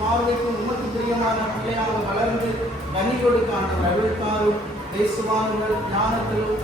பார்வைக்கும் உமக்கு பிரியமான பிள்ளையாக வளர்ந்து கனி கொடுக்கான அருள்தாரும் தேசுவான்கள் ஞானத்திலும்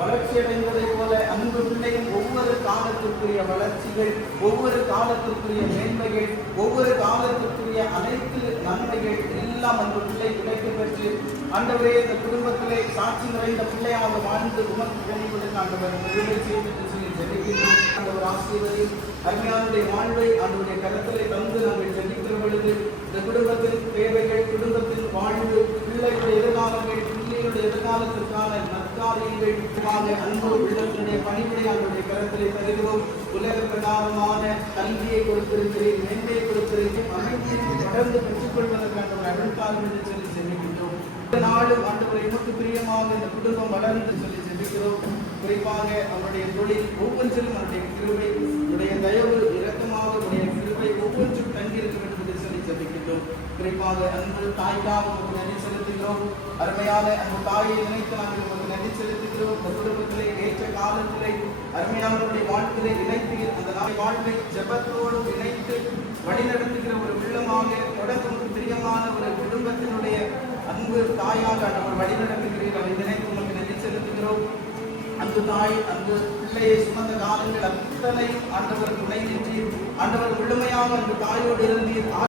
வளர்ச்சியடைந்ததைப் போல அன்பு பிள்ளையும் ஒவ்வொரு காலத்திற்குரிய வளர்ச்சிகள், ஒவ்வொரு காலத்திற்குரிய மேன்மைகள், ஒவ்வொரு காலத்திற்குரிய அனைத்து நன்மைகள் எல்லாம் அந்த பிள்ளை கிடைக்க பெற்று ஆண்டவரே இந்த குடும்பத்திலே சாட்சி நிறைந்த பிள்ளையாக வாழ்ந்து உமக்கு கனி கொடுக்க ஆண்டவர் பெருமை செய்து ஜெபிக்கின்றோம். ஆண்டவர் ஆசீர்வதியும் அருமையானுடைய வாழ்வை ஆண்டவருடைய கரத்திலே தந்து நாங்கள் ஜெபிக்கிற பொழுது இந்த குடும்பத்தின் தேவைகள், குடும்பத்தின் வாழ்வு, பிள்ளைகளுடைய எதிர்காலங்கள், பிள்ளைகளுடைய எதிர்காலத்திற்கான நற்காரியங்கள் அன்பு உள்ளத்தினுடைய பணிவிடை அவருடைய கரத்திலே தருகிறோம். உலக பிரகாரமான கல்வியை கொடுத்திருக்கிறேன், மேன்மையை கொடுத்திருக்கிறேன், அமைப்பையும் தொடர்ந்து பெற்றுக்கொள்வதற்கான அருள்காலம் என்று சொல்லி ஜெபிக்கின்றோம். நாளும் ஆண்டவரை எமக்கு பிரியமாக இந்த குடும்பம் வளர்ந்து சொல்லி ஜெபிக்கிறோம். குறிப்பாக அவருடைய தொழில் ஒவ்வொன்றிலும் அவருடைய கிருபை, உடைய தயவு இரக்கமாக உடைய கிருபை ஒவ்வொன்றும் தங்கியிருக்க வேண்டும் என்று சொல்லி ஜெபிக்கின்றோம். குறிப்பாக அன்பு தாய்க்காக உங்களுக்கு நன்றி செலுத்துகிறோம். அருமையான அந்த தாயை நினைத்து நாங்கள் உங்களுக்கு நன்றி செலுத்துகிறோம். இந்த குடும்பத்திலே ஏற்ற காலத்திலே அருமையானவருடைய வாழ்க்கையை இணைத்து அந்த நாளை வாழ்வை ஜெபத்தோடு இணைத்து வழிநடத்துகிற ஒரு உள்ளமாக தொடர்ந்து பிரியமான ஒரு குடும்பத்தினுடைய அன்பு தாயாக அவர் வழிநடத்துகிறீர்கள். அதை நினைத்து உங்களுக்கு நன்றி செலுத்துகிறோம். அன்பு தாய், அன்பு பிள்ளையை சுமந்த காலங்கள் அத்தனையும் ஆண்டவர் துணை நின்று ஆண்டவர் முழுமையாக அந்த தாயோடு இருந்தீர்.